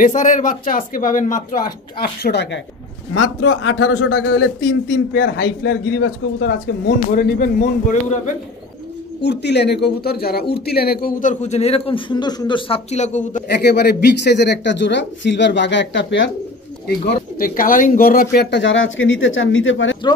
রেসারের বাচ্চা আজকে পাবেন মাত্র 800 টাকায়, মাত্র 1800 টাকা হলে তিন পেয়ার হাই ফ্লায়ার গিরিবাজ কবুতর আজকে মন ভরে নেবেন, মন ভরে উড়াবেন। উড়তি লাইনের কবুতর, যারা উড়তি লাইনের কবুতর খুঁজছেন, এরকম সুন্দর সুন্দর সাপচিলা কবুতর, একেবারে বিগ সাইজের একটা জোড়া সিলভার বাগা একটা পেয়ার, এই কালারিং গররা পেয়ারটা যারা আজকে নিতে চান নিতে পারে মাত্র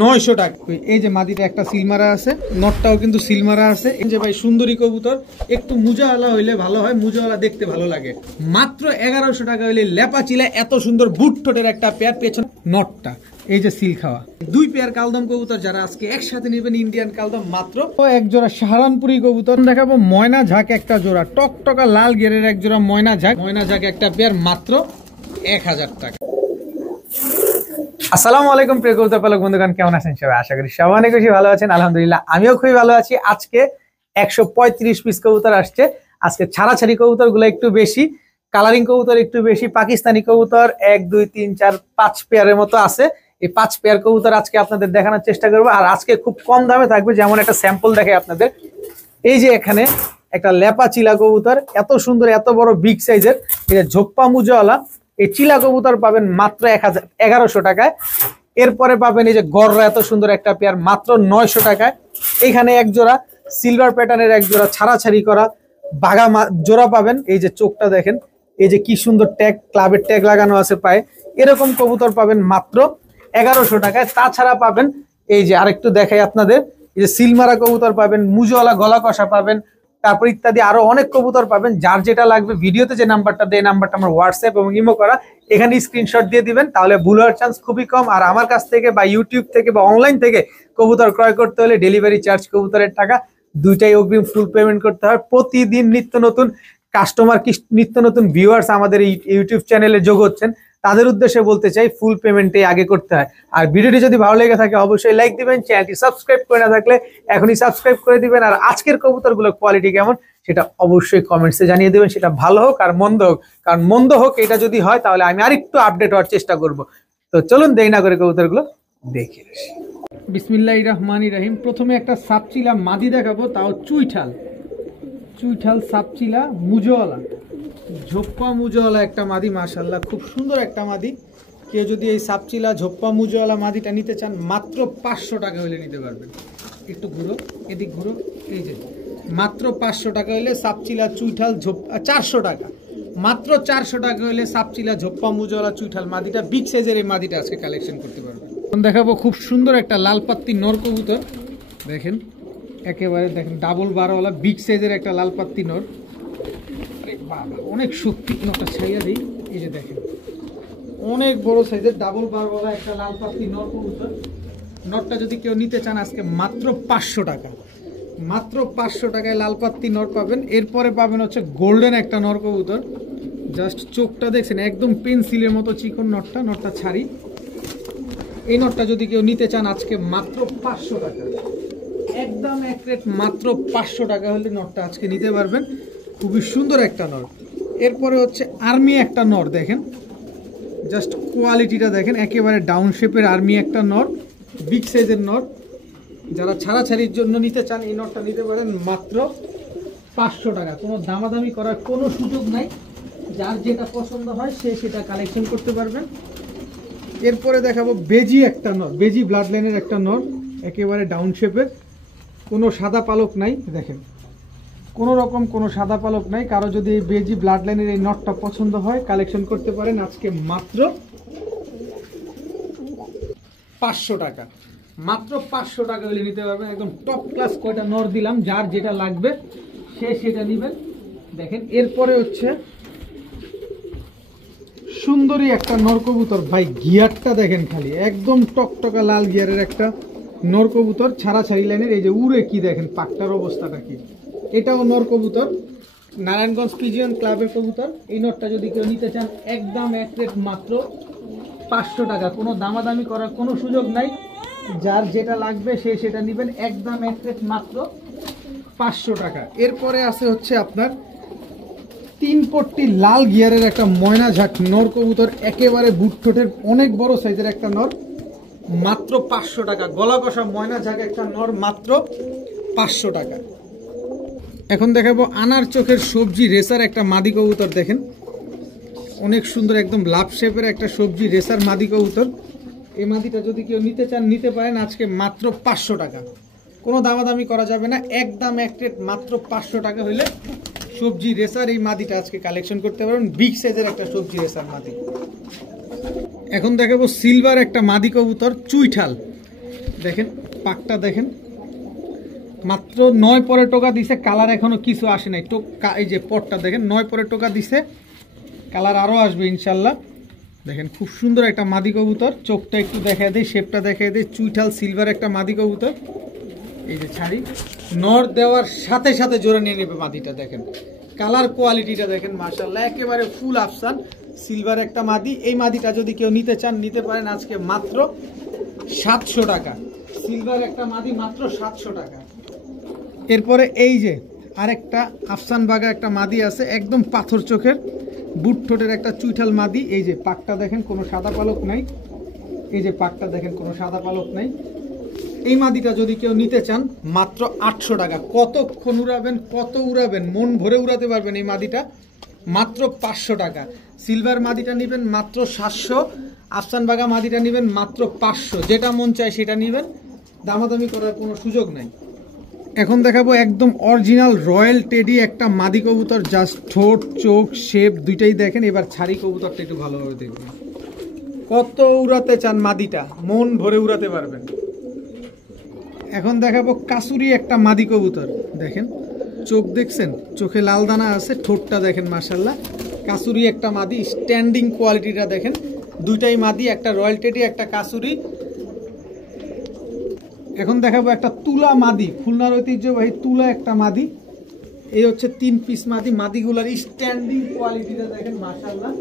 900 টাকা। এই যে মাদিটা একটা সিলমারা আছে, নটটাও কিন্তু সিলমারা আছে। এই যে ভাই সুন্দরী কবুতর, একটু মুজাওয়ালা হইলে ভালো হয়, মুজাওয়ালা দেখতে ভালো লাগে। মাত্র 1100 টাকা হইলে লেপা চিলা এত সুন্দর বুট ঠোঁটের একটা পেয়ার, পেছন নটটা এই যে সিল খাওয়া। 2 পেয়ার কালদম কবুতর যারা আজকে একসাথে নেবেন, ইন্ডিয়ান কালদম মাত্র এক জোড়া সাহারানপুরি কবুতর দেখাবো। ময়না ঝাঁক একটা জোড়া, টকটকা লাল গেরের এক জোড়া ময়না ঝাঁক একটা পেয়ার মাত্র 1000 টাকা। আসসালামু আলাইকুম প্রিয় কবুতর পালক বন্ধুগণ, কেমন আছেন সবাই? আশা করি সবাই অনেক বেশি ভালো আছেন। আলহামদুলিল্লাহ আমিও খুবই ভালো আছি। আজকে 135 পিস কবুতর আসছে। আজকে ছাড়াছাড়ি কবুতর গুলো একটু বেশি, কালারিং কবুতর একটু বেশি, পাকিস্তানি কবুতর 1 2 3 4 5 পেয়ারের মতো আছে। এই 5 পেয়ার কবুতর আজকে আপনাদের দেখানোর চেষ্টা করবো। আর আজকে খুব কম দামে থাকবে, যেমন একটা স্যাম্পল দেখাই আপনাদের। এই যে এখানে একটা লেপা চিলা কবুতর, এত সুন্দর এত বড় বিগ সাইজের, এই যে ঝোপ্পা মুজাওয়ালা এই চিলা কবুতর পাবেন মাত্র 1100 টাকায়। এরপরে পাবেন এই যে গররা এত সুন্দর একটা পেয়ার মাত্র 900 টাকায়। এখানে এক জোড়া সিলভার প্যাটার্নের এক জোড়া ছাড়াছাড়ি করা বাঘা জোড়া পাবেন। এই যে চোখটা দেখেন, এই যে কি সুন্দর ট্যাগ, ক্লাবের ট্যাগ লাগানো আছে পায়ে, এরকম কবুতর পাবেন মাত্র 1100 টাকায়। তাছাড়া পাবেন এই যে আরেকটু দেখাই আপনাদের, এই যে সিলমারা কবুতর পাবেন, মুজওয়ালা গলা কষা পাবেন, তারপর ইত্যাদি আরো অনেক কবুতর পাবেন। যার যেটা লাগবে ভিডিওতে যে নাম্বারটা দেয়, নাম্বারটা আমার হোয়াটসঅ্যাপ এবং ইমো করা, এখানে স্ক্রিনশট দিয়ে দিবেন, তাহলে ভুল হওয়ার চান্স খুবই কম। আর আমার কাছ থেকে বা ইউটিউব থেকে বা অনলাইন থেকে কবুতর ক্রয় করতে হলে ডেলিভারি চার্জ, কবুতরের টাকা দুইটাই অগ্রিম ফুল পেমেন্ট করতে হয়। প্রতিদিন নিত্য নতুন কাস্টমার, নিত্য নতুন ভিউয়ার্স আমাদের এই ইউটিউব চ্যানেলে যোগ হচ্ছেন, তাদের উদ্দেশ্যে বলতে চাই ফুল পেমেন্টই আগে করতে হয়। আর ভিডিওটি যদি ভালো লেগে থাকে অবশ্যই লাইক দিবেন, চ্যানেলটি সাবস্ক্রাইব করে না থাকলে এখনই সাবস্ক্রাইব করে দিবেন। আর আজকের কবুতরগুলোর কোয়ালিটি কেমন সেটা অবশ্যই কমেন্টসে জানিয়ে দেবেন, সেটা ভালো হোক আর মন্দ হোক। কারণ মন্দ হোক এটা যদি হয় তাহলে আমি আরেকটু আপডেট হওয়ার চেষ্টা করব। তো চলুন দেরি না করে কবুতরগুলো দেখে আসি। বিসমিল্লাহির রহমানির রহিম। প্রথমে একটা সাপচিলা মাদি দেখাবো, তাও চুইঠাল সাপচিলা মুজওয়ালা, ঝোপ্পা মুজওয়ালা একটা মাদি, মাশাআল্লাহ খুব সুন্দর একটা মাদি। কেউ যদি এই সাপচিলা ঝোপ্পা মুজওয়ালা মাদিটা নিতে চান মাত্র 500 টাকা হলে নিতে পারবেন। একটু ঘুরো, এদিক ঘুরো, এই যে মাত্র 500 টাকা হলে সাপচিলা চুইঠাল 400 টাকা, মাত্র 400 টাকা হলে সাপচিলা ঝোপ্পা মুজওয়ালা চুইঠাল মাদিটা, বিগ সাইজের এই মাদিটা আজকে কালেকশন করতে পারবেন। দেখাবো খুব সুন্দর একটা লাল পাত্তি নর কবুতর, দেখেন একেবারে দেখেন ডাবল বারওয়ালা বিগ সাইজের একটা লাল পাত্তি নর। বাবা অনেক শক্তি, নরটা ছাইয়া দিই। এই যে দেখেন অনেক বড় সাইজের ডাবল বারওয়ালা একটা লাল পাত্তি নর কবুতর। নরটা যদি কেউ নিতে চান আজকে মাত্র 500 টাকা, মাত্র 500 টাকায় লাল পাত্তি নর পাবেন। এরপরে পাবেন হচ্ছে গোল্ডেন একটা নর কবুতর, জাস্ট চোখটা দেখছেন একদম পেন্সিলের মতো চিকন। নরটা ছাড়ি, এই নরটা যদি কেউ নিতে চান আজকে মাত্র 500 টাকা, একদম এক রেট মাত্র 500 টাকা হলে নরটা আজকে নিতে পারবেন। খুবই সুন্দর একটা নর। এরপরে হচ্ছে আর্মি একটা নর, দেখেন জাস্ট কোয়ালিটিটা দেখেন, একেবারে ডাউন শেপের আর্মি একটা নর, বিগ সাইজের নর। যারা ছাড়াছাড়ির জন্য নিতে চান এই নরটা নিতে পারেন মাত্র 500 টাকা। কোনো দামাদামি করার কোনো সুযোগ নাই, যার যেটা পছন্দ হয় সে সেটা কালেকশন করতে পারবেন। এরপরে দেখাবো বেজি একটা নর, বেজি ব্লাড লাইনের একটা নর, একেবারে ডাউন শেপের, কোনো সাদা পালক নাই, দেখেন কোনো রকম কোনো সাদা পালক নাই। কারো যদি এই বেজি ব্লাড লাইনের এই নটটা পছন্দ হয় কালেকশন করতে পারেন আজকে মাত্র 500 টাকা, মাত্র 500 টাকা হলে নিতে পারবেন। একদম টপ ক্লাস কয়টা নর দিলাম, যার যেটা লাগবে সে সেটা নেবেন। দেখেন এরপরে হচ্ছে সুন্দরী একটা নর কবুতর, ভাই গিয়ারটা দেখেন খালি, একদম টকটকা লাল গিয়ারের একটা নর কবুতর, ছাড়াছাড়ি লাইনের। এই যে উড়ে কি দেখেন পাকটার অবস্থাটা কি, এটাও নর কবুতর, নারায়ণগঞ্জ পিজিয়ন ক্লাবের কবুতর। এই নরটা যদি কেউ নিতে চান একদম এক রেট মাত্র 500 টাকা, কোনো দামাদামি করার কোনো সুযোগ নাই, যার যেটা লাগবে সে সেটা নেবেন, একদম এক রেট মাত্র 500 টাকা। এরপরে আছে হচ্ছে আপনার 3 পট্টি লাল গিয়ারের একটা ময়না ঝাঁক নর কবুতর, একেবারে বুট ঠোঁটের অনেক বড় সাইজের একটা নর, মাত্র 500 টাকা। গলা কষা ময়না ঝাঁক একটা নর, মাত্র 500 টাকা। এখন দেখাবো আনার চোখের সবজি রেসার একটা মাদি কবুতর, দেখেন অনেক সুন্দর একদম লাভ শেপের একটা সবজি রেসার মাদি কবুতর। এই মাদিটা যদি কেউ নিতে চান নিতে পারেন আজকে মাত্র 500 টাকা, কোনো দামাদামি করা যাবে না, একদম এক রেট মাত্র 500 টাকা হইলে সবজি রেসার এই মাদিটা আজকে কালেকশন করতে পারবেন। বিগ সাইজের একটা সবজি রেসার মাদি। এখন দেখাবো সিলভার একটা মাদি কবুতর চুইঠাল। দেখেন পাকটা দেখেন, মাত্র 9 পরে টোকা দিছে, কালার এখনো কিছু আসে নাই। এই যে পটটা দেখেন 9 পরে টোকা দিছে, কালার আরও আসবে ইনশাল্লাহ। দেখেন খুব সুন্দর একটা মাদি কবুতর, চোখটা একটু দেখায় দেয়, শেপটা দেখায় দেয়, চুইঠাল সিলভার একটা মাদি কবুতর। এই যে ছাড়ি নর দেওয়ার সাথে সাথে জোড়া নিয়ে নেবে মাদিটা। দেখেন কালার কোয়ালিটিটা দেখেন মাশাআল্লাহ, একেবারে ফুল আফসান সিলভার একটা মাদি। এই মাদিটা যদি কেউ নিতে চান নিতে পারেন আজকে মাত্র 700 টাকা। সিলভার একটা মাদি মাত্র 700 টাকা। এরপরে এই যে আরেকটা আফসান বাগা একটা মাদি আছে, একদম পাথর চোখের বুট ঠোঁটের একটা চুইঠাল মাদি। এই যে পাকটা দেখেন কোনো সাদা পালক নাই, এই যে পাকটা দেখেন কোনো সাদা পালক নাই। এই মাদিটা যদি কেউ নিতে চান মাত্র 800 টাকা। কতক্ষণ উড়াবেন, কত উড়াবেন, মন ভরে উড়াতে পারবেন এই মাদিটা, মাত্র 500 টাকা। সিলভার মাদিটা নেবেন মাত্র 700, আফসান বাগা মাদিটা নেবেন মাত্র 500। যেটা মন চায় সেটা নেবেন, দামাদামি করার কোনো সুযোগ নাই। এখন দেখাবো একদম অরিজিনাল রয়্যাল টেডি একটা মাদি কবুতর, জাস্ট ঠোঁট চোখ শেপ দুইটাই দেখেন। এবার ছাড়ি কবুতরটা একটু ভালোভাবে দেখবেন, কত উড়াতে চান মাদিটা মন ভরে উড়াতে পারবেন। এখন দেখাবো কাসুরি একটা মাদি কবুতর। দেখেন চোখ দেখছেন, চোখে লাল দানা আছে, ঠোঁটটা দেখেন মাশাআল্লাহ। কাসুরি একটা মাদি, স্ট্যান্ডিং কোয়ালিটিটা দেখেন, দুইটাই মাদি, একটা রয়্যাল টেডি একটা কাসুরি। এখন দেখাবো একটা তুলা মাদি, খুলনার ঐতিহ্যবাহী তুলা একটা মাদি। এই হচ্ছে 3 পিস মাদি, মাদিগুলার স্ট্যান্ডিং কোয়ালিটিটা দেখেন মাশাআল্লাহ।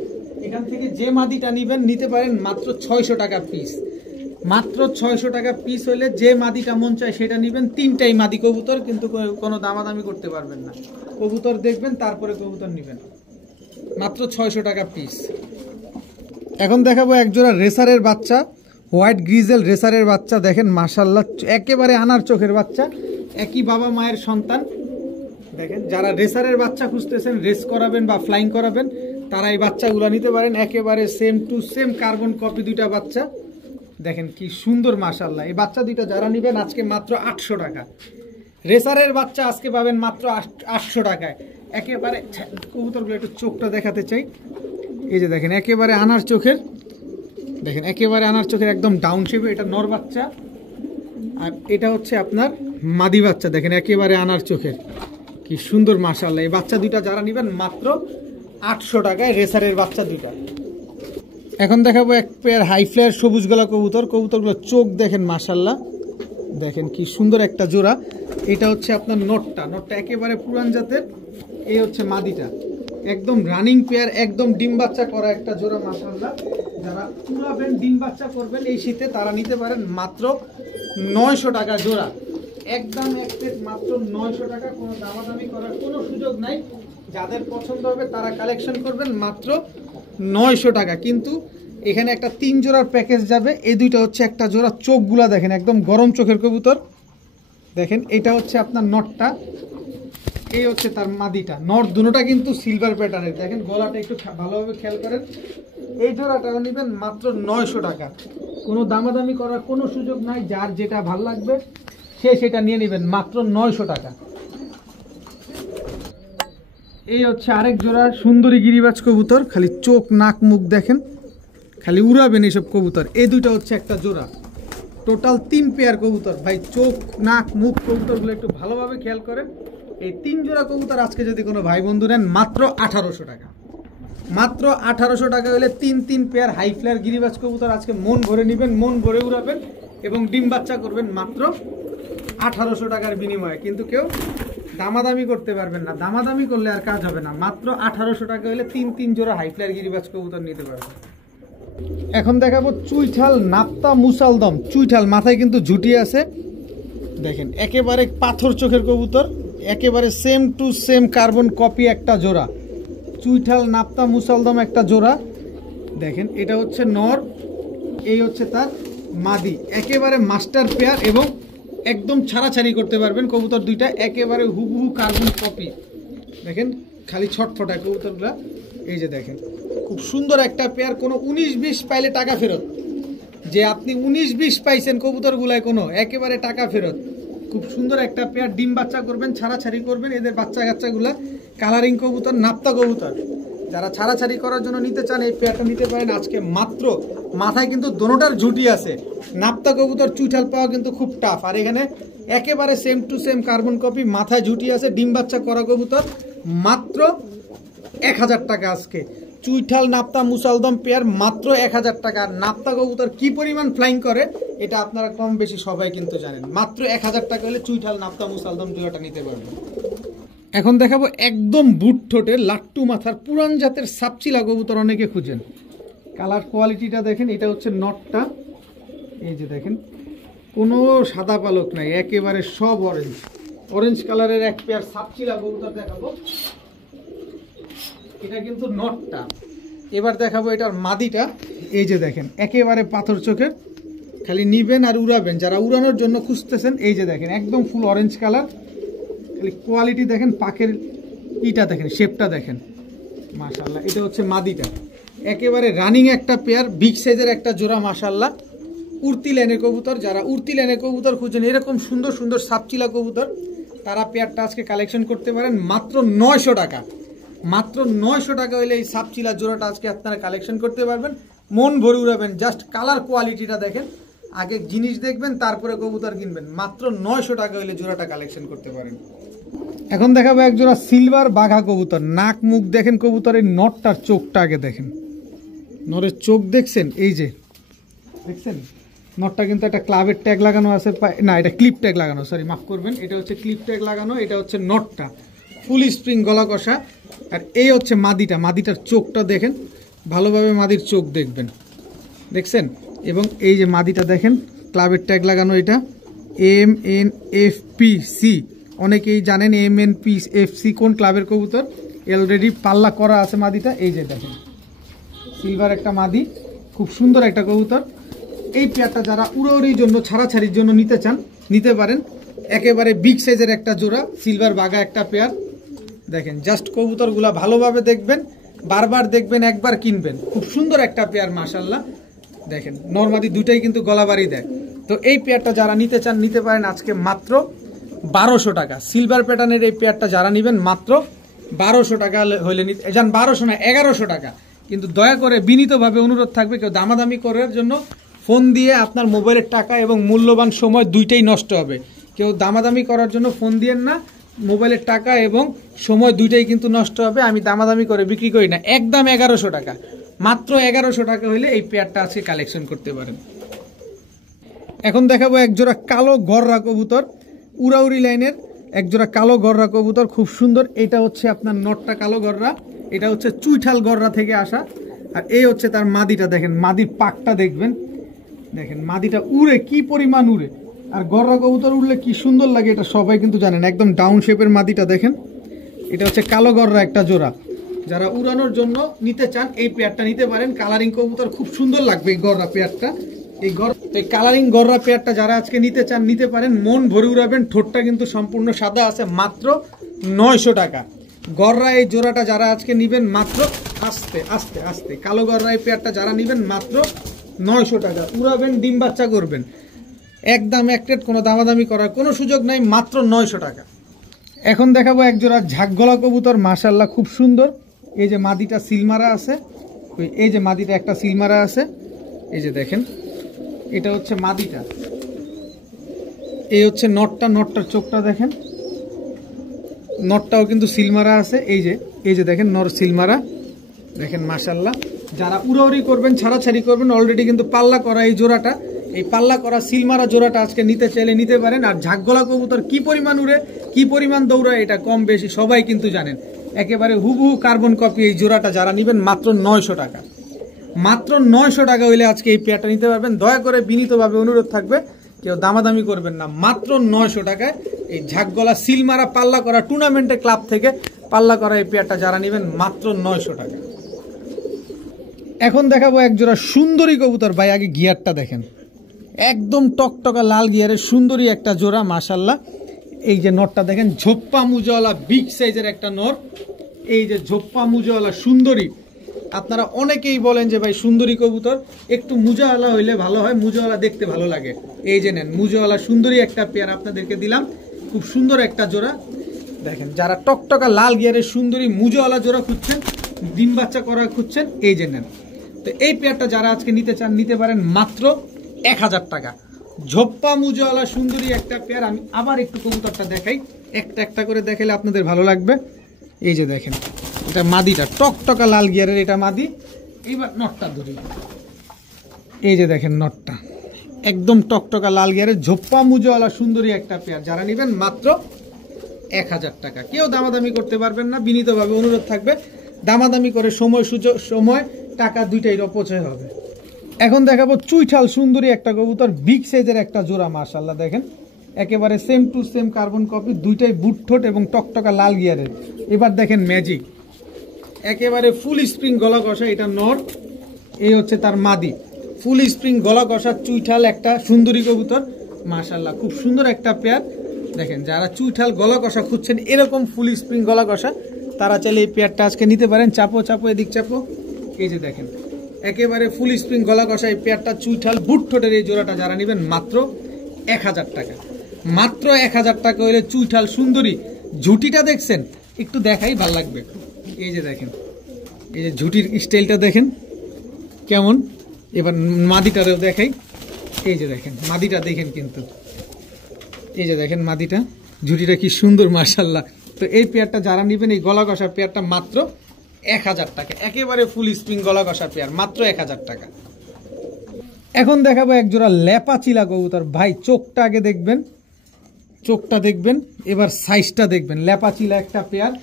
এখান থেকে যে মাদিটা নেবেন নিতে পারেন মাত্র 600 টাকা পিস, মাত্র 600 টাকা পিস হলে যে মাদিটা মন চায় সেটা নেবেন। 3টাই মাদি কবুতর, কিন্তু কোনো দামাদামি করতে পারবেন না, কবুতর দেখবেন তারপরে কবুতর নেবেন, মাত্র 600 টাকা পিস। এখন দেখাবো একজোড়া রেসারের বাচ্চা, হোয়াইট গ্রিজেল রেসারের বাচ্চা। দেখেন মাশাআল্লাহ একেবারে আনার চোখের বাচ্চা, একই বাবা মায়ের সন্তান। দেখেন যারা রেসারের বাচ্চা খুঁজতেছেন, রেস করাবেন বা ফ্লাইং করাবেন, তারা এই বাচ্চাগুলো নিতে পারেন। একেবারে same to same carbon copy দুইটা বাচ্চা। দেখেন কি সুন্দর মাশাআল্লাহ। এই বাচ্চা দুইটা যারা নেবেন আজকে মাত্র 800 টাকা। রেসারের বাচ্চা আজকে পাবেন মাত্র 800 টাকায়। একেবারে কবুতরগুলো একটু চোখটা দেখাতে চাই, এই যে দেখেন একেবারে আনার চোখের, দেখেন একেবারে আনার চোখের একদম ডাউন শেপে। এটা নর বাচ্চা আর এটা হচ্ছে আপনার মাদি বাচ্চা। দেখেন একেবারে আনার চোখের, কি সুন্দর মাশাআল্লাহ। এই বাচ্চা দুইটা যারা নেবেন মাত্র 800 টাকায়, রেসারের বাচ্চা দুইটা। এখন দেখাবো এক পেয়ার হাই ফ্লায়ার সবুজ গলা কবুতর। কবুতরগুলো চোখ দেখেন মাশাআল্লাহ, দেখেন কি সুন্দর একটা জোড়া। এটা হচ্ছে আপনার নটটা, নটটা একেবারে পুরান জাতের। এই হচ্ছে মাদিটা, একদম রানিং পেয়ার, একদম ডিম বাচ্চা করা একটা জোড়া মাশাআল্লাহ। যারা উড়াবেন ডিম বাচ্চা করবেন এই শীতে তারা নিতে পারেন মাত্র 900 টাকা জোড়া, একদম এক সেট মাত্র 900 টাকা, কোনো দামাদামি করার কোনো সুযোগ নাই। যাদের পছন্দ হবে তারা কালেকশন করবেন মাত্র 900 টাকা। কিন্তু এখানে একটা 3 জোড়ার প্যাকেজ যাবে, এই দুইটা হচ্ছে একটা জোড়া। চোখগুলা দেখেন একদম গরম চোখের কবুতর। দেখেন এটা হচ্ছে আপনার নটটা, এই হচ্ছে তার মাদিটা। নট দুটোটা কিন্তু সিলভার প্যাটার্নের। দেখেন গলাটা একটু ভালোভাবে খেয়াল করেন। এই জোড়াটাও নেবেন মাত্র 900 টাকা, কোনো দামাদামি করার কোনো সুযোগ নাই। যার যেটা ভালো লাগবে সে সেটা নিয়ে নেবেন মাত্র 900 টাকা। এই হচ্ছে আরেক জোড়া সুন্দরী গিরিবাজ কবুতর, খালি চোখ নাক মুখ দেখেন, খালি উড়াবেন এইসব কবুতর। এই দুইটা হচ্ছে একটা জোড়া, টোটাল 3 পেয়ার কবুতর। ভাই চোখ নাক মুখ কবুতরগুলো একটু ভালোভাবে খেয়াল করেন। এই 3 জোড়া কবুতর আজকে যদি কোনো ভাই বন্ধু নেন মাত্র 1800 টাকা, মাত্র 1800 টাকা হলে 3 পেয়ার হাই ফ্লায়ার গিরিবাজ কবুতর আজকে মন ভরে নেবেন, মন ভরে উড়াবেন এবং ডিম বাচ্চা করবেন মাত্র 1800 টাকার বিনিময়ে। কিন্তু কেউ দামাদামি করতে পারবেন না, দামাদামি করলে আর কাজ হবে না। মাত্র 1800 টাকা হলে 3 জোড়া হাই ফ্লায়ার গিরিবাজ কবুতর নিতে পারবেন। এখন দেখাবো চুইঠাল নাপ্তা মুসালদম। চুইঠাল মাথায় কিন্তু ঝুটি আছে, দেখেন একেবারে পাথর চোখের কবুতর, একেবারে same to same carbon copy একটা জোড়া। চুইঠাল নাপ্তা মুসালদম একটা জোড়া। দেখেন এটা হচ্ছে নর, এই হচ্ছে তার মাদি, একেবারে মাস্টার পেয়ার এবং একদম ছাড়াছাড়ি করতে পারবেন কবুতর দুইটা, একেবারে হুবহু কার্বন কপি। দেখেন খালি ছটফটায় কবুতরগুলা। এই যে দেখেন খুব সুন্দর একটা পেয়ার, কোনো 19-20 পাইলে টাকা ফেরত। যে আপনি 19-20 পাইছেন কবুতরগুলায় কোনো একেবারে টাকা ফেরত। খুব সুন্দর একটা পেয়ার, ডিম বাচ্চা করবেন, ছাড়াছাড়ি করবেন, এদের বাচ্চা কাচ্চাগুলা কালারিং কবুতর, নাপ্তা কবুতর। যারা ছাড়াছাড়ি করার জন্য নিতে চান এই পেয়ারটা নিতে পারেন আজকে মাত্র। মাথায় কিন্তু দোনোটার ঝুটি আছে। নাপ্তা কবুতর চুইঠাল পাওয়া কিন্তু খুব টাফ, আর এখানে একেবারে same to same carbon copy, মাথায় ঝুটি আছে, ডিম বাচ্চা করা কবুতর, মাত্র 1000 টাকা আজকে। চুইঠাল নাপ্তা মুসালদম পেয়ার মাত্র 1000 টাকা। আর নাপ্তা কবুতর কি পরিমাণ ফ্লাইং করে এটা আপনারা কম বেশি সবাই কিন্তু জানেন। মাত্র 1000 টাকা হলে চুইঠাল নাপ্তা মুসালদম জোড়াটা নিতে পারবেন। এখন দেখাবো একদম বুট ঠোঁটের লাট্টু মাথার পুরান জাতের সাপচিলা কবুতর, অনেকে খুঁজেন। কালার কোয়ালিটিটা দেখেন, এটা হচ্ছে নটটা, এই যে দেখেন কোনো সাদা পালক নাই, একেবারে সব অরেঞ্জ, অরেঞ্জ কালারের এক পেয়ার সাপচিলা কবুতর দেখাবো। এটা কিন্তু নটটা। এবার দেখাবো এটার মাদিটা, এই যে দেখেন একেবারে পাথর চোখের, খালি নিবেন আর উড়াবেন। যারা উড়ানোর জন্য খুঁজতেছেন এই যে দেখেন একদম ফুল অরেঞ্জ কালার, খালি কোয়ালিটি দেখেন, পাখের ইটা দেখেন, শেপটা দেখেন, মাশাআল্লাহ। এটা হচ্ছে মাদিটা, একেবারে রানিং একটা পেয়ার, বিগ সাইজের একটা জোড়া, মাশাআল্লাহ। উড়তি লাইনের কবুতর, যারা উড়তি লাইনের কবুতর খুঁজেন, এরকম সুন্দর সুন্দর সাপচিলা কবুতর, তারা পেয়ারটা আজকে কালেকশন করতে পারেন মাত্র 900 টাকা। মাত্র 900 টাকা হলে এই সাপচিলা জোড়াটা আজকে আপনারা কালেকশন করতে পারবেন, মন ভরে উড়াবেন। জাস্ট কালার কোয়ালিটিটা দেখেন, আগে জিনিস দেখবেন তারপরে কবুতর কিনবেন। মাত্র 900 টাকা হলে জোড়াটা কালেকশন করতে পারেন। এখন দেখাবো এক জোড়া সিলভার বাঘা কবুতর। নাক মুখ দেখেন কবুতরের, নটটার চোখটা আগে দেখেন, নরের চোখ দেখছেন, এই যে দেখছেন নটটা কিন্তু একটা ক্লাবের ট্যাগ লাগানো আছে, না এটা ক্লিপ ট্যাগ লাগানো, সরি মাফ করবেন, এটা হচ্ছে ক্লিপ ট্যাগ লাগানো। এটা হচ্ছে নটটা, ফুল স্প্রিং গলা কষা। আর এই হচ্ছে মাদিটা, মাদিটার চোখটা দেখেন ভালোভাবে, মাদির চোখ দেখবেন, দেখছেন। এবং এই যে মাদিটা দেখেন ক্লাবের ট্যাগ লাগানো, এটা MNFPC, অনেকেই জানেন MNPFC কোন ক্লাবের কবুতর, অলরেডি পাল্লা করা আছে মাদিটা। এই যে দেখেন সিলভার একটা মাদি, খুব সুন্দর একটা কবুতর। এই পেয়ারটা যারা উড়াউড়ির জন্য, ছাড়াছাড়ির জন্য নিতে চান নিতে পারেন। একেবারে বিগ সাইজের একটা জোড়া, সিলভার বাঘা একটা পেয়ার। দেখেন জাস্ট কবুতরগুলা ভালোভাবে দেখবেন, বারবার দেখবেন, একবার কিনবেন। খুব সুন্দর একটা পেয়ার, মাশাআল্লাহ। দেখেন নরমাদি দুটাই কিন্তু গলাবাড়ি দেয়। তো এই পেয়ারটা যারা নিতে চান নিতে পারেন আজকে মাত্র 1200 টাকা। সিলভার প্যাটার্নের এই পেয়ারটা যারা নেবেন মাত্র 1200 টাকা হইলে নিতে যান, 1200 না 1100 টাকা। কিন্তু দয়া করে বিনীতভাবে অনুরোধ থাকবে, কেউ দামাদামি করার জন্য ফোন দিয়ে আপনার মোবাইলের টাকা এবং মূল্যবান সময় দুইটাই নষ্ট হবে। কেউ দামাদামি করার জন্য ফোন দিয়েন না, মোবাইলের টাকা এবং সময় দুইটাই কিন্তু নষ্ট হবে। আমি দামাদামি করে বিক্রি করি না, একদম 1100 টাকা। মাত্র 1100 টাকা হলে এই পেয়ারটা আজকে কালেকশন করতে পারেন। এখন দেখাবো একজোড়া কালো গররা কবুতর, উড়াউড়ি লাইনের একজোড়া কালো গররা কবুতর, খুব সুন্দর। এটা হচ্ছে আপনার নটটা কালো গররা, এটা হচ্ছে চুইঠাল গররা থেকে আসা। আর এই হচ্ছে তার মাদিটা, দেখেন মাদির পাকটা দেখবেন, দেখেন মাদিটা উড়ে কি পরিমাণ উড়ে। আর গররা কবুতর উড়লে কি সুন্দর লাগে এটা সবাই কিন্তু জানেন। একদম ডাউন শেপের মাদিটা দেখেন, এটা হচ্ছে কালো গররা একটা জোড়া। যারা উড়ানোর জন্য নিতে চান এই পেয়ারটা নিতে পারেন। কালারিং কবুতর খুব সুন্দর লাগবে এই গররা পেয়ারটা। এই কালারিং গররা পেয়ারটা যারা আজকে নিতে চান নিতে পারেন, মন ভরে উড়াবেন। ঠোঁটটা কিন্তু সম্পূর্ণ সাদা আছে, মাত্র 900 টাকা। গররা এই জোড়াটা যারা আজকে নিবেন মাত্র, আস্তে আস্তে আস্তে, কালো গররা এই পেয়ারটা যারা নিবেন মাত্র 900 টাকা। উড়াবেন, ডিম বাচ্চা করবেন, একদম এক রেট, কোনো দামাদামি করার কোনো সুযোগ নাই, মাত্র 900 টাকা। এখন দেখাবো এক জোড়া ঝাকগলা কবুতর, মাশাআল্লাহ খুব সুন্দর। এই যে মাদিটা সিলমারা আছে, এই যে মাদিটা একটা সিলমারা আছে, এই যে দেখেন এটা হচ্ছে মাদিটা, এই হচ্ছে নটটা, নটটার চোখটা দেখেন, নটটাও কিন্তু সিলমারা আছে। এই যে দেখেন নর সিলমারা, দেখেন মাশাআল্লাহ। যারা উড়াউড়ি করবেন, ছাড়াছাড়ি করবেন, অলরেডি কিন্তু পাল্লা করা এই জোড়াটা, এই পাল্লা করা সিলমারা জোড়াটা আজকে নিতে চাইলে নিতে পারেন। আর ঝাকগলা কবুতর কি পরিমাণ উড়ে, কি পরিমাণ দৌড়ায় এটা কম বেশি সবাই কিন্তু জানেন। একেবারে হুবহু কার্বন কপি এই জোড়াটা যারা নেবেন মাত্র 900 টাকা। মাত্র 900 টাকা হইলে আজকে এই পেয়ারটা নিতে পারবেন। দয়া করে বিনীতভাবে অনুরোধ থাকবে, কেউ দামাদামি করবেন না, মাত্র 900 টাকায় এই ঝাকগলা সিলমারা পাল্লা করা টুর্নামেন্টের ক্লাব থেকে পাল্লা করা এই পেয়ারটা যারা নেবেন মাত্র 900 টাকা। এখন দেখাবো এক জোড়া সুন্দরী কবুতর। ভাই আগে গিয়ারটা দেখেন, একদম টকটকা লাল গিয়ারের সুন্দরী একটা জোড়া, মাশাআল্লাহ। এই যে নরটা দেখেন, ঝোপ্পা মুজাওয়ালা বিগ সাইজের একটা নর, এই যে ঝোপ্পা মুজাওয়ালা সুন্দরী, আপনারা অনেকেই বলেন যে ভাই সুন্দরী কবুতর একটু মুজাওয়ালা হইলে ভালো হয়, মুজাওয়ালা দেখতে ভালো লাগে। এই যে নেন মুজাওয়ালা সুন্দরী একটা পেয়ার আপনাদেরকে দিলাম, খুব সুন্দর একটা জোড়া। দেখেন যারা টকটকা লাল গিয়ারের সুন্দরী মুজাওয়ালা জোড়া খুঁজছেন, ডিম বাচ্চা করা খুঁজছেন, এই যে নেন। তো এই পেয়ারটা যারা আজকে নিতে চান নিতে পারেন মাত্র 1000 টাকা। ঝোপ্পা মুজাওয়ালা সুন্দরী একটা পেয়ার। আমি আবার একটু কবুতরটা দেখাই, একটা একটা করে দেখালে আপনাদের ভালো লাগবে। এই যে দেখেন এটা মাদিটা, টকটকা লাল গিয়ারের এটা মাদি। এইবার নটটা ধরি, এই যে দেখেন নটটা একদম টকটকা লাল গিয়ারের ঝোপ্পা মুজাওয়ালা সুন্দরী একটা পেয়ার। যারা নেবেন মাত্র 1000 টাকা। কেউ দামাদামি করতে পারবেন না, বিনীতভাবে অনুরোধ থাকবে, দামাদামি করে সময় টাকা দুইটাই অপচয় হবে। এখন দেখাবো চুইঠাল সুন্দরী একটা কবুতর, বিগ সাইজের একটা জোড়া। মাশাআল্লাহ দেখেন একেবারে same to same carbon copy, দুইটাই বুট ঠোঁট এবং টকটকা লাল গিয়ারের। এবার দেখেন ম্যাজিক, একেবারে ফুল স্প্রিং গলা কষা, এটা নর, এই হচ্ছে তার মাদি। ফুল স্প্রিং গলা কষা চুইঠাল একটা সুন্দরী কবুতর। মাশাআল্লাহ খুব সুন্দর একটা পেয়ার। দেখেন যারা চুইঠাল গলা কষা খুঁজছেন এরকম ফুল স্প্রিং গলা কষা, তারা চাইলে এই পেয়ারটা আজকে নিতে পারেন। চাপো চাপো এদিক চাপো, এই যে দেখেন একেবারে ফুল স্প্রিং গলা কষা এই পেয়ারটা চুইঠাল বুট ঠোঁটের এই জোড়াটা যারা নেবেন মাত্র 1000 টাকা। মাত্র 1000 টাকা হলে চুইঠাল সুন্দরী। ঝুটিটা দেখছেন, একটু দেখাই ভাল লাগবে। এই যে দেখেন, এই যে ঝুটির স্টাইলটা দেখেন কেমন। এবার মাদিটারেও দেখাই, এই যে দেখেন মাদিটা দেখেন, কিন্তু এই যে দেখেন মাদিটা, ঝুটিটা কি সুন্দর মাশাআল্লাহ। তো এই পেয়ারটা যারা নেবেন এই গলা কষা পেয়ারটা মাত্র 1000 টাকা, একেবারে ফুল স্প্রিং গলা কষা পেয়ার, মাত্র 1000 টাকা। এখন দেখাবো এক জোড়া লেপা চিলা কবুতর। ভাই চোখটা আগে দেখবেন, চোখটা দেখবেন, এবার সাইজটা দেখবেন। লেপা চিলা একটা পেয়ার,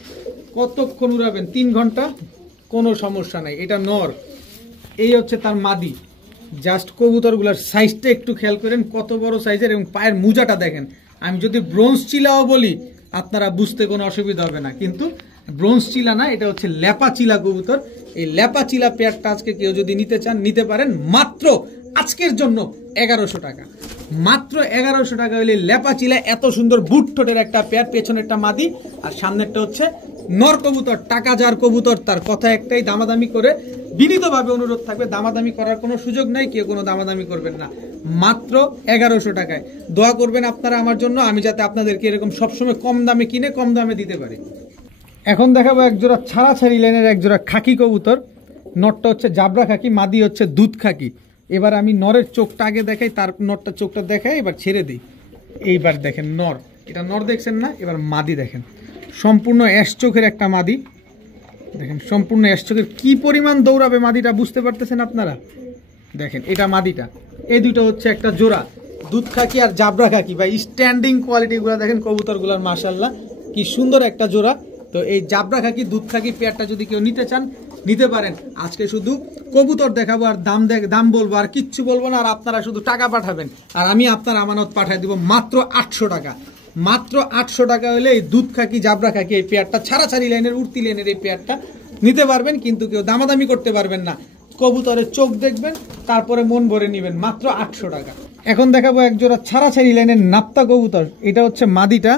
কতক্ষণ উড়াবেন, 3 ঘন্টা, কোনো সমস্যা নাই। এটা নর, এই হচ্ছে তার মাদি। জাস্ট কবুতরগুলোর সাইজটা একটু খেয়াল করেন, কত বড় সাইজের, এবং পায়ের মুজাটা দেখেন। আমি যদি ব্রোঞ্জ চিলাও বলি আপনারা বুঝতে কোনো অসুবিধা হবে না, কিন্তু ব্রোঞ্জ চিলা না, এটা হচ্ছে লেপা চিলা কবুতর। এই লেপা চিলা পেয়ারটা আজকে কেউ যদি নিতে চান নিতে পারেন মাত্র আজকের জন্য 1100 টাকা। মাত্র 1100 টাকা হলে লেপা চিলা এত সুন্দর বুট ঠোঁটের একটা পেয়ার, পেছনেরটা মাদি আর সামনেরটা হচ্ছে নর কবুতর। টাকা যার কবুতর তার, কথা একটাই, দামাদামি করে বিনীতভাবে অনুরোধ থাকবে, দামাদামি করার কোনো সুযোগ নাই, কেউ কোনো দামাদামি করবেন না। মাত্র 1100 টাকায় দোয়া করবেন আপনারা আমার জন্য, আমি যাতে আপনাদেরকে এরকম সবসময় কম দামে কিনে কম দামে দিতে পারি। এখন দেখাবো এক জোড়া ছাড়াছাড়ি লাইনের এক জোড়া খাকি কবুতর। নরটা হচ্ছে জাবরা খাকি, মাদি হচ্ছে দুধ খাকি। এবার আমি নরের চোখটা আগে দেখাই, তার নরটা চোখটা দেখাই, এবার ছেড়ে দিই। এইবার দেখেন নর, এটা নর দেখছেন না, এবার মাদি দেখেন, সম্পূর্ণ অ্যাশ চোখের একটা মাদি। দেখেন সম্পূর্ণ অ্যাশ চোখের, কি পরিমাণ দৌড়াবে মাদিটা বুঝতে পারতেছেন আপনারা। দেখেন এটা মাদিটা, এই দুটো হচ্ছে একটা জোড়া, দুধ খাকি আর জাবরা খাকি। ভাই স্ট্যান্ডিং কোয়ালিটিগুলো দেখেন কবুতরগুলোর, মাশাআল্লাহ কি সুন্দর একটা জোড়া। তো এই জাবরা খাকি দুধ খাকি পেয়ারটা যদি কেউ নিতে চান নিতে পারেন। আজকে শুধু কবুতর দেখাবো আর দাম বলবো, আর কিচ্ছু বলবো না, আর আপনারা শুধু টাকা পাঠাবেন আর আমি আপনার আমানত পাঠিয়ে দিব মাত্র 800 টাকা। মাত্র 800 টাকা হলে এই দুধ খাকি জাবরা খাকি এই পেয়ারটা, ছাড়াছাড়ি লাইনের উড়তি লাইনের এই পেয়ারটা নিতে পারবেন, কিন্তু কেউ দামাদামি করতে পারবেন না। কবুতরের চোখ দেখবেন, তারপরে মন ভরে নেবেন, মাত্র 800 টাকা। এখন দেখাবো এক জোড়া ছাড়াছাড়ি লাইনের নাপ্তা কবুতর। এটা হচ্ছে মাদিটা,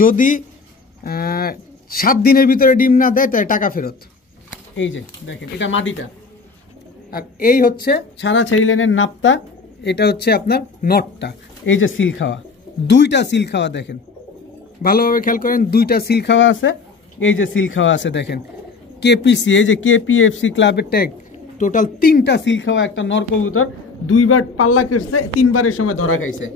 যদি 7 দিনের ভিতরে ডিম না দেয় তাই টাকা ফেরত। এই যে দেখেন এটা মাদিটা, আর এই হচ্ছে ছাড়াছাড়ি লাইনের নাপ্তা, এটা হচ্ছে আপনার নটটা। এই যে সিল খাওয়া, দুইটা সিল খাওয়া দেখেন, ভালোভাবে খেয়াল করেন, দুইটা সিল খাওয়া আছে। এই যে সিল খাওয়া আছে দেখেন, কেপিসি, এই যে কেপিএফসি ক্লাবের ট্যাগ, টোটাল 3টা সিল খাওয়া একটা নর কবুতর। 2বার পাল্লা কেটছে, 3বারের সময় ধরা খাইছে।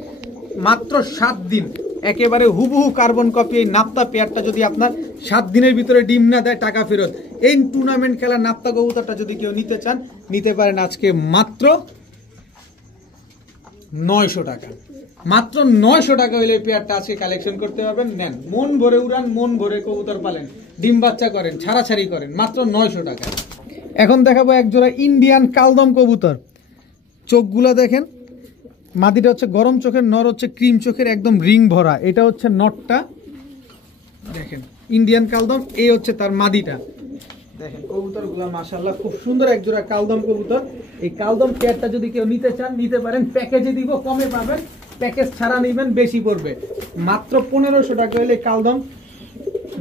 মাত্র 7 দিন, একেবারে হুবহু কার্বন কপি। এই নাপ্তা পেয়ারটা যদি আপনার 7 দিনের ভিতরে ডিম না দেয় টাকা ফেরত। এই টুর্নামেন্ট খেলা নাপ্তা কবুতরটা যদি কেউ নিতে চান নিতে পারেন আজকে মাত্র 900 টাকা। মাত্র 900 টাকা হলে পেয়ারটা আজকে কালেকশন করতে পারবেন। নেন, মন ভরে উড়ান, মন ভরে কবুতর পালেন, ডিম বাচ্চা করেন, ছাড়াছাড়ি করেন, মাত্র 900 টাকা। এখন দেখাবো এক জোড়া ইন্ডিয়ান কালদম কবুতর। চোখগুলো দেখেন, মাদিটা হচ্ছে গরম চোখের, নর হচ্ছে ক্রিম চোখের, একদম রিং ভরা। এটা হচ্ছে নটটা, দেখেন ইন্ডিয়ান কালদম, এই হচ্ছে তার মাদিটা। দেখেন কবুতরগুলো মাশাআল্লাহ খুব সুন্দর এক জোড়া কালদম কবুতর। এই কালদম পেয়ারটা যদি কেউ নিতে চান নিতে পারেন, প্যাকেজে দিব, কমে পাবেন, প্যাকেজ ছাড়া নেবেন বেশি পড়বে। মাত্র 1500 টাকা হলে কালদম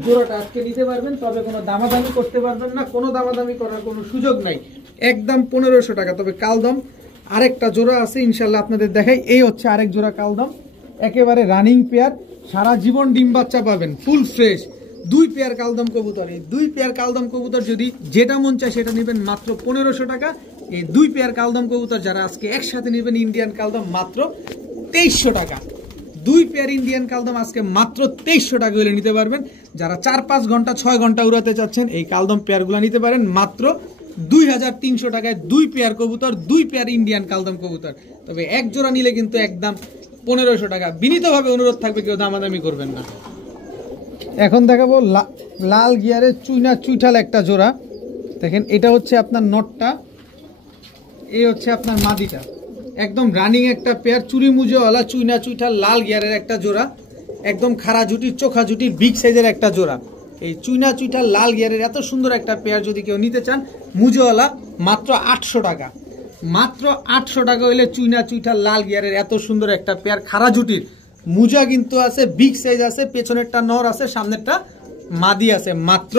জোড়াটা আজকে নিতে পারবেন, তবে কোনো দামাদামি করতে পারবেন না, কোনো দামাদামি করার কোনো সুযোগ নাই, একদম 1500 টাকা। তবে কালদম আরেকটা জোড়া আছে ইনশাল্লাহ আপনাদের দেখাই। এই হচ্ছে আরেক জোড়া কালদম, একেবারে রানিং পেয়ার, সারা জীবন ডিম বাচ্চা পাবেন, ফুল ফ্রেশ। 2 পেয়ার কালদম কবুতর, এই 2 পেয়ার কালদম কবুতর যদি যেটা মন চায় সেটা নেবেন মাত্র 1500 টাকা। এই 2 পেয়ার কালদম কবুতর যারা আজকে একসাথে নেবেন ইন্ডিয়ান কালদম মাত্র 2300 টাকা। 2 পেয়ার ইন্ডিয়ান কালদম আজকে মাত্র 2300 টাকা হলে নিতে পারবেন। যারা 4-5 ঘন্টা 6 ঘন্টা উড়াতে চাচ্ছেন এই কালদম পেয়ারগুলো নিতে পারেন মাত্র 2300 টাকায়। 2 পেয়ার কবুতর, 2 পেয়ার ইন্ডিয়ান কালদম কবুতর। তবে এক জোড়া নিলে কিন্তু একদম 1500 টাকা। বিনীতভাবে অনুরোধ থাকবে কেউ দামাদামি করবেন না। এখন দেখাবো লাল গিয়ারের চুইনা চুইঠাল একটা জোড়া, দেখেন এটা হচ্ছে আপনার নটটা, এই হচ্ছে আপনার মাদিটা, একদম রানিং একটা পেয়ার, চুরি মুজোওয়ালা চুইনা চুইঠাল লাল গিয়ারের একটা জোড়া, একদম খাড়া জুটির চোখা জুটির বিগ সাইজের একটা জোড়া। এই চুইনা চুইঠাল লাল গিয়ারের এত সুন্দর একটা পেয়ার যদি কেউ নিতে চান মুজোওয়ালা মাত্র 800 টাকা। মাত্র 800 টাকা হইলে চুইনা চুইঠাল লাল গিয়ারের এত সুন্দর একটা পেয়ার, খাড়া জুটির মুজা কিন্তু আছে, বিগ সাইজ আছে, পেছনেরটা নর আছে, সামনেরটা মাদি আছে। মাত্র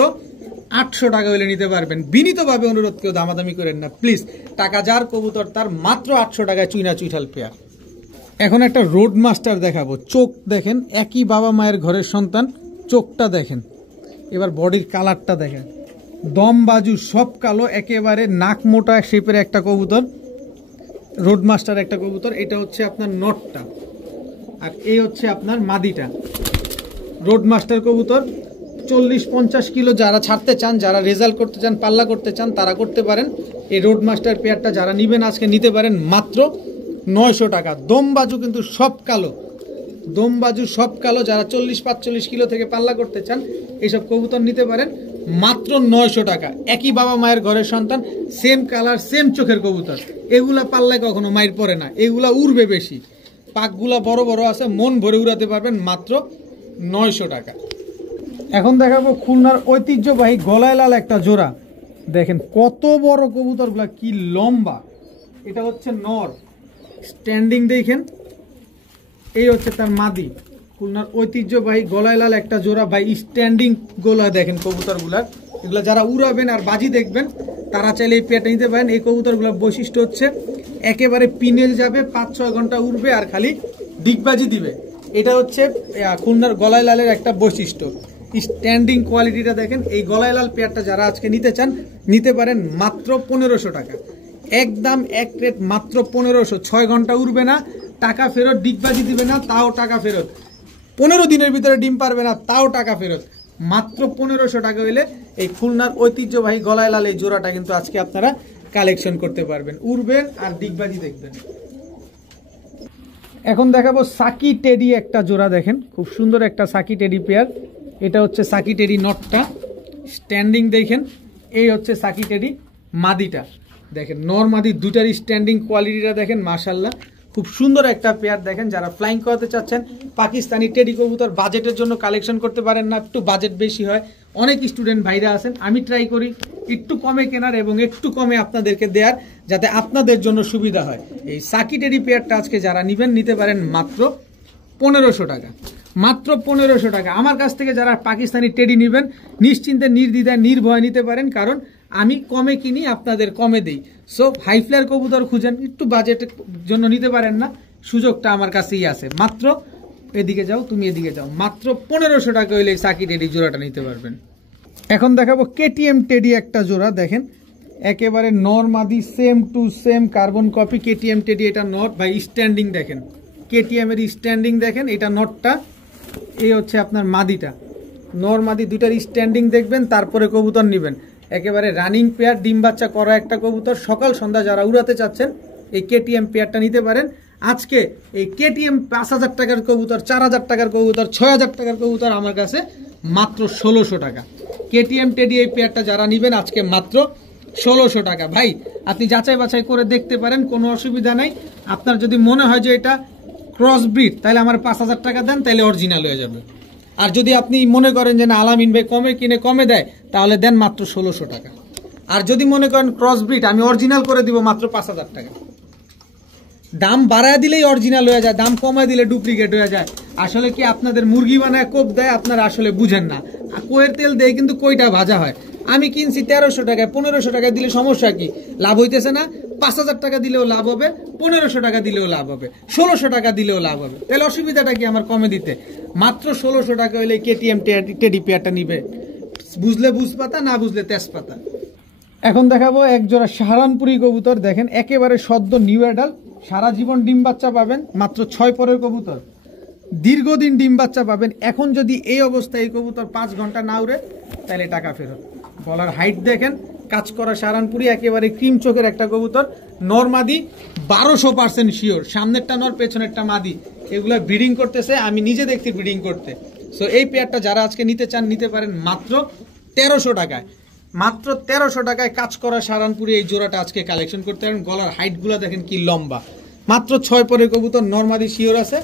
800 টাকা হলে নিতে পারবেন। বিনীতভাবে অনুরোধ, কেউ দামাদামি করেন না প্লিজ। টাকা যার কবুতর তার, মাত্র 800 টাকায় চুইনা চুইঠাল পেয়ার। এখন একটা রোড মাস্টার দেখাবো, চোখ দেখেন, একই বাবা মায়ের ঘরের সন্তান, চোখটা দেখেন, এবার বডির কালারটা দেখেন, দম বাজু সব কালো, একেবারে নাক মোটা শেপের একটা কবুতর, রোড মাস্টার একটা কবুতর। এটা হচ্ছে আপনার নটটা, আর এই হচ্ছে আপনার মাদিটা। রোড মাস্টার কবুতর 40-50 কিলো যারা ছাড়তে চান, যারা রেজাল্ট করতে চান, পাল্লা করতে চান, তারা করতে পারেন। এই রোড মাস্টার পেয়ারটা যারা নেবেন আজকে নিতে পারেন মাত্র 900 টাকা। দম বাজু কিন্তু সব কালো, দম বাজু সব কালো, যারা 40-45 কিলো থেকে পাল্লা করতে চান এইসব কবুতর নিতে পারেন মাত্র 900 টাকা। একই বাবা মায়ের ঘরের সন্তান, সেম কালার, সেম চোখের কবুতর। এগুলা পাল্লায় কখনো মায়ের পড়ে না, এগুলা উড়বে বেশি, পাকগুলা বড় বড় আছে, মন ভরে উড়াতে পারবেন মাত্র 900 টাকা। এখন দেখাবো খুলনার ঐতিহ্যবাহী গলায় লাল একটা জোড়া, দেখেন কত বড় কবুতরগুলা, কি লম্বা। এটা হচ্ছে নর, স্ট্যান্ডিং দেখেন, এই হচ্ছে তার মাদি। খুলনার ঐতিহ্যবাহী গলায় লাল একটা জোড়া ভাই, স্ট্যান্ডিং গোলা দেখেন কবুতরগুলার। এগুলো যারা উড়াবেন আর বাজি দেখবেন তারা চাইলে এই পেয়ারটা নিতে পারেন। এই কবুতরগুলোর বৈশিষ্ট্য হচ্ছে একেবারে পিনেল যাবে, 5-6 ঘন্টা উড়বে আর খালি ডিগবাজি দিবে। এটা হচ্ছে খুলনার গলায় লালের একটা বৈশিষ্ট্য। স্ট্যান্ডিং কোয়ালিটিটা দেখেন। এই গলায় লাল পেয়ারটা যারা আজকে নিতে চান নিতে পারেন মাত্র 1500 টাকা, একদম এক রেট, মাত্র 1500। 6 ঘন্টা উড়বে না, টাকা ফেরত, ডিগবাজি দিবে না তাও টাকা ফেরত, 15 দিনের ভিতরে ডিম পারবে না তাও টাকা ফেরত। মাত্র 1500 টাকা হইলে এই খুলনার ঐতিহ্যবাহী গলায় লাল এই জোড়াটা কিন্তু আজকে আপনারা কালেকশন করতে পারবেন, উড়বেন আর ডিগবাজি দেখবেন। এখন দেখাবো সাকি টেডি একটা জোড়া, দেখেন খুব সুন্দর একটা সাকি টেডি পেয়ার। এটা হচ্ছে সাকি টেডি নটটা, স্ট্যান্ডিং দেখেন, এই হচ্ছে সাকি টেডি মাদিটা। দেখেন নর মাদি দুটার স্ট্যান্ডিং কোয়ালিটিটা দেখেন, মাশাল্লাহ খুব সুন্দর একটা পেয়ার। দেখেন যারা ফ্লাইং করাতে চাচ্ছেন, পাকিস্তানি টেডি কবুতর বাজেটের জন্য কালেকশন করতে পারেন না, একটু বাজেট বেশি হয়, অনেক স্টুডেন্ট ভাইরা আছেন, আমি ট্রাই করি একটু কমে কেনার এবং একটু কমে আপনাদেরকে দেওয়ার, যাতে আপনাদের জন্য সুবিধা হয়। এই সাকি টেডি পেয়ারটা আজকে যারা নেবেন নিতে পারেন মাত্র 1500 টাকা, মাত্র 1500 টাকা। আমার কাছ থেকে যারা পাকিস্তানি টেডি নেবেন নিশ্চিন্তে নির্দ্বিধায় নির্ভয় নিতে পারেন, কারণ আমি কমে কিনি, আপনাদের কমে দেই। সো হাই ফ্লায়ার কবুতর খুঁজেন, একটু বাজেটের জন্য নিতে পারেন না, সুযোগটা আমার কাছেই আছে। মাত্র এদিকে যাও, তুমি এদিকে যাও, মাত্র 1500 টাকা হইলে সাকি টেডি জোড়াটা নিতে পারবেন। এখন দেখাবো কেটিএম টেডি একটা জোড়া, দেখেন একেবারে নর মাদি same to same carbon copy KTM teddy. এটা নট ভাই, স্ট্যান্ডিং দেখেন, কেটিএম এর স্ট্যান্ডিং দেখেন, এটা নটটা, এই হচ্ছে আপনার মাদিটা। নর মাদি দুটার স্ট্যান্ডিং দেখবেন, তারপরে কবুতর নেবেন। একেবারে রানিং পেয়ার, ডিম বাচ্চা করা একটা কবুতর, সকাল সন্ধ্যা যারা উড়াতে চাচ্ছেন এই কেটিএম পেয়ারটা নিতে পারেন। আজকে এই কেটিএম 5000 টাকার কবুতর, 4000 টাকার কবুতর, 6000 টাকার কবুতর আমার কাছে মাত্র 1600 টাকা। কেটিএম টেডি এই পেয়ারটা যারা নেবেন আজকে মাত্র 1600 টাকা। ভাই আপনি যাচাই বাছাই করে দেখতে পারেন, কোনো অসুবিধা নাই। আপনার যদি মনে হয় যে এটা ক্রস ব্রিড, তাহলে আমার 5000 টাকা দেন, তাহলে অরিজিনাল হয়ে যাবে। আর যদি আপনি মনে করেন যে না আলামিন ভাই কমে কিনে কমে দেয়, তাহলে দেন মাত্র 1600 টাকা। আর যদি মনে করেন ক্রস ব্রিড, আমি অরিজিনাল করে দিব মাত্র 5000 টাকা। দাম বাড়ায় দিলেই অরিজিনাল হয়ে যায়, দাম কমায় দিলে ডুপ্লিকেট হয়ে যায়। আসলে কি আপনাদের মুরগি বানায় কোপ দেয়, আপনারা আসলে বুঝেন না। কোয়ের তেল দিয়ে কিন্তু কইটা ভাজা হয়। আমি কিনছি 1300 টাকায়, 1500 টাকায় দিলে সমস্যা কি? লাভ হইতেছে না? 5000 টাকা দিলেও লাভ হবে, 1500 টাকা দিলেও লাভ হবে, 1600 টাকা দিলেও লাভ হবে। তাহলে অসুবিধাটা কি আমার কমে দিতে? মাত্র 1600 টাকা হইলে কেটিএম টেডি পেয়ারটা নিবে। বুঝলে বুঝপাতা, না বুঝলে তেজপাতা। এখন দেখাবো এক জোড়া সাহারানপুরি কবুতর। দেখেন একেবারে সদ্য নিউ অ্যাডাল, সারা জীবন ডিম বাচ্চা পাবেন, মাত্র 6 পরের কবুতর, দীর্ঘদিন ডিম বাচ্চা পাবেন। এখন যদি এই অবস্থায় এই কবুতর 5 ঘন্টা না উড়ে তাহলে টাকা ফেরত। গলার হাইট দেখেন, কাজ করা সাহারানপুরি, একেবারে ক্রিম চোখের একটা কবুতর। নর মাদি 1200% শিওর, সামনেরটা নর পেছনেরটা মাদি। এগুলা ব্রিডিং করতেছে, আমি নিজে দেখছি ব্রিডিং করতে। সো এই পেয়ারটা যারা আজকে নিতে চান নিতে পারেন মাত্র 1300 টাকায়। মাত্র 1300 টাকায় কাজ করা সাহারানপুরি এই জোড়াটা আজকে কালেকশন করতে পারেন। গলার হাইটগুলো দেখেন কি লম্বা। মাত্র 6 পরের কবুতর, নরমাদি শিওর আছে।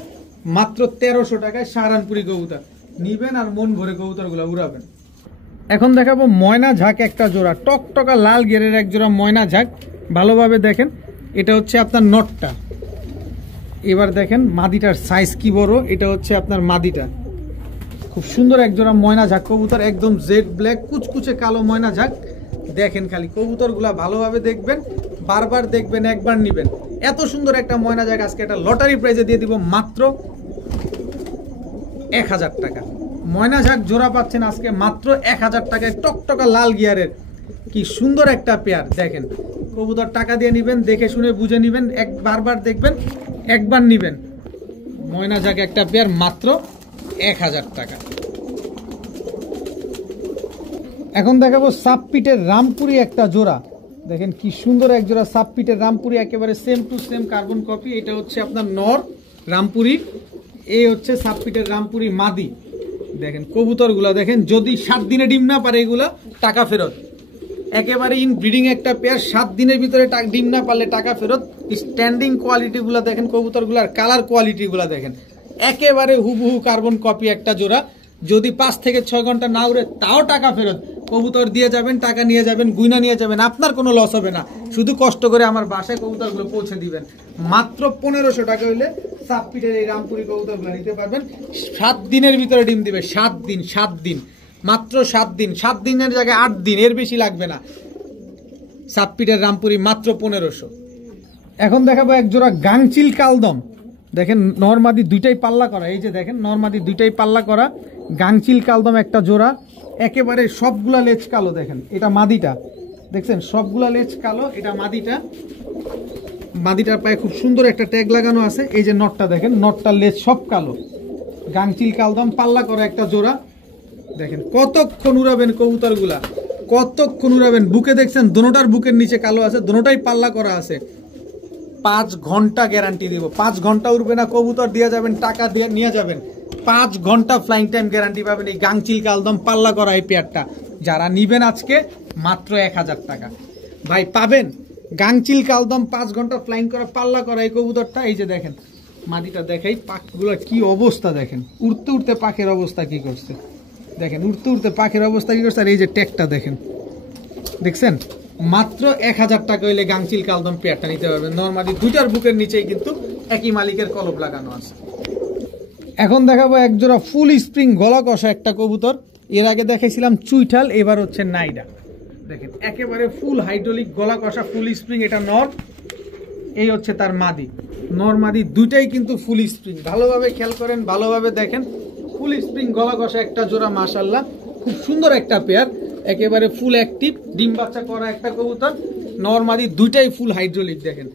মাত্র 1300 টাকায় সাহারানপুরি কবুতর নিবেন আর মন ভরে কবুতরগুলো উড়াবেন। এখন দেখাবো ময়না ঝাঁক একটা জোড়া, টকটকা লাল গেরের এক জোড়া ময়না ঝাঁক। ভালোভাবে দেখেন, এটা হচ্ছে আপনার নটটা। এবার দেখেন মাদিটার সাইজ কি বড়। এটা হচ্ছে আপনার মাদিটা। খুব সুন্দর এক জোড়া ময়না ঝাঁক কবুতর, একদম জেড ব্ল্যাক কুচকুচে কালো ময়না ঝাঁক। দেখেন খালি কবুতরগুলা ভালোভাবে দেখবেন, বারবার দেখবেন, একবার নিবেন। এত সুন্দর একটা ময়না ঝাঁক আজকে একটা লটারি প্রাইজে দিয়ে দিব মাত্র 1000 টাকা। ময়না ঝাঁক জোড়া পাচ্ছেন আজকে মাত্র 1000 টাকায়, টকটকা লাল গিয়ারের। কি সুন্দর একটা পেয়ার। দেখেন কবুতর টাকা দিয়ে নিবেন, দেখে শুনে বুঝে নিবেন, বারবার দেখবেন, একবার নিবেন। ময়না ঝাঁক একটা পেয়ার মাত্র 1000 টাকা। এখন দেখাবো সাবপিটের রামপুরি একটা জোড়া। দেখেন কি সুন্দর এক জোড়া সাবপিটের রামপুরি, একেবারে same to same carbon copy. এটা হচ্ছে আপনার নর রামপুরি, এই হচ্ছে সাবপিটের রামপুরি মাদি। দেখেন কবুতরগুলা দেখেন, যদি 7 দিনে ডিম না পারে এগুলা টাকা ফেরত। একেবারে ইন ব্রিডিং একটা পেয়ার, 7 দিনের ভিতরে ডিম না পারলে টাকা ফেরত। স্ট্যান্ডিং কোয়ালিটিগুলা দেখেন, কবুতরগুলার কালার কোয়ালিটিগুলা দেখেন, একেবারে হুবহু কার্বন কপি একটা জোড়া। যদি 5 থেকে 6 ঘন্টা না উড়ে তাও টাকা ফেরত। কবুতর দিয়ে যাবেন, টাকা নিয়ে যাবেন, গুইনা নিয়ে যাবেন, আপনার কোনো লস হবে না। শুধু কষ্ট করে আমার বাসায় কবুতরগুলো পৌঁছে দিবেন। মাত্র 1500 টাকা হইলে সাবপিটের এই রামপুরি কবুতরগুলো নিতে পারবেন। 7 দিনের ভিতরে ডিম দিবে। 7 দিন, 7 দিন, মাত্র 7 দিন। 7 দিনের জায়গায় 8 দিন, এর বেশি লাগবে না। সাবপিটের রামপুরি মাত্র 1500। এখন দেখাবো এক জোড়া গাংচিল কালদম। দেখেন নরমাদি দুইটাই পাল্লা করা, এই যে দেখেন নরমাদি দুইটাই পাল্লা করা গাংচিল কালদম একটা জোড়া। একেবারে সবগুলা লেজ কালো। দেখেন এটা মাদিটা, দেখছেন সবগুলা লেজ কালো। এটা মাদিটা, মাদিটার পায়ে খুব সুন্দর একটা ট্যাগ লাগানো আছে। এই যে নটটা দেখেন, নটটার লেজ সব কালো। গাংচিল কালদম পাল্লা করা একটা জোড়া। দেখেন কতক্ষণ উড়াবেন কবুতরগুলা, কতক্ষণ উড়াবেন। বুকে দেখছেন দোনোটার বুকের নিচে কালো আছে, দোনোটাই পাল্লা করা আছে। 5 ঘন্টা গ্যারান্টি দিব। 5 ঘন্টা উড়বে না কবুতর দিয়ে যাবেন, টাকা দিয়ে নিয়ে যাবেন। 5 ঘন্টা ফ্লাইং টাইম গ্যারান্টি পাবেন এই গাংচিল কালদম পাল্লা করা এই পেয়ারটা। যারা নিবেন আজকে মাত্র 1000 টাকা। ভাই পাবেন গাংচিল কালদম 5 ঘন্টা ফ্লাইং করা পাল্লা করা এই কবুতরটা। এই যে দেখেন মাদিটা দেখাই, পাখগুলোর কি অবস্থা দেখেন, উড়তে উড়তে পাখের অবস্থা কি করছে। দেখেন উড়তে উড়তে পাখের অবস্থা কি করছে। আর এই যে ট্যাগটা দেখেন, দেখছেন। মাত্র 1000 টাকা হইলে গাংচিল কালদম পেয়ারটা নিতে পারবেন। নরমালি দুইটার বুকের নিচেই কিন্তু একই মালিকের কলব লাগানো আছে। এখন দেখাবো এক জোড়া ফুল স্প্রিং গলা কষা একটা কবুতর। এর আগে দেখাইছিলাম চুইঠাল, এবার হচ্ছে নাইডা। দেখেন একেবারে ফুল হাইড্রোলিক গলা কষা ফুল স্প্রিং, এটা নর, এই হচ্ছে তার মাদি। নর মাদি দুইটাই কিন্তু ফুল স্প্রিং। ভালোভাবে খেয়াল করেন, ভালোভাবে দেখেন, ফুল স্প্রিং গলা কষা একটা জোড়া। মাশাআল্লাহ খুব সুন্দর একটা পেয়ার, একেবারে ফুল অ্যাক্টিভ, ডিম বাচ্চা করা একটা কবুতর। নর মাদি দুইটাই ফুল হাইড্রোলিক। দেখেন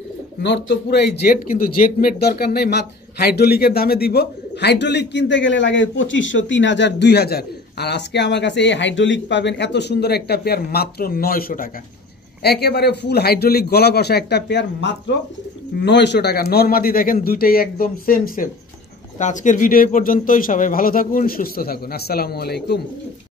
নর তো পুরাই জেট, কিন্তু জেট মেট দরকার নেই, মাত্র হাইড্রোলিকের দামে দিব। হাইড্রোলিক কিনতে গেলে লাগে 2500, 3000, 2000। আর আজকে আমার কাছে এই হাইড্রোলিক পাবেন এত সুন্দর একটা পেয়ার মাত্র 900 টাকা। একেবারে ফুল হাইড্রোলিক গলা কষা একটা পেয়ার মাত্র 900 টাকা। নরমাদি দেখেন দুইটাই একদম সেম সেম। তো আজকের ভিডিও এই পর্যন্তই। সবাই ভালো থাকুন, সুস্থ থাকুন। আসসালামু আলাইকুম।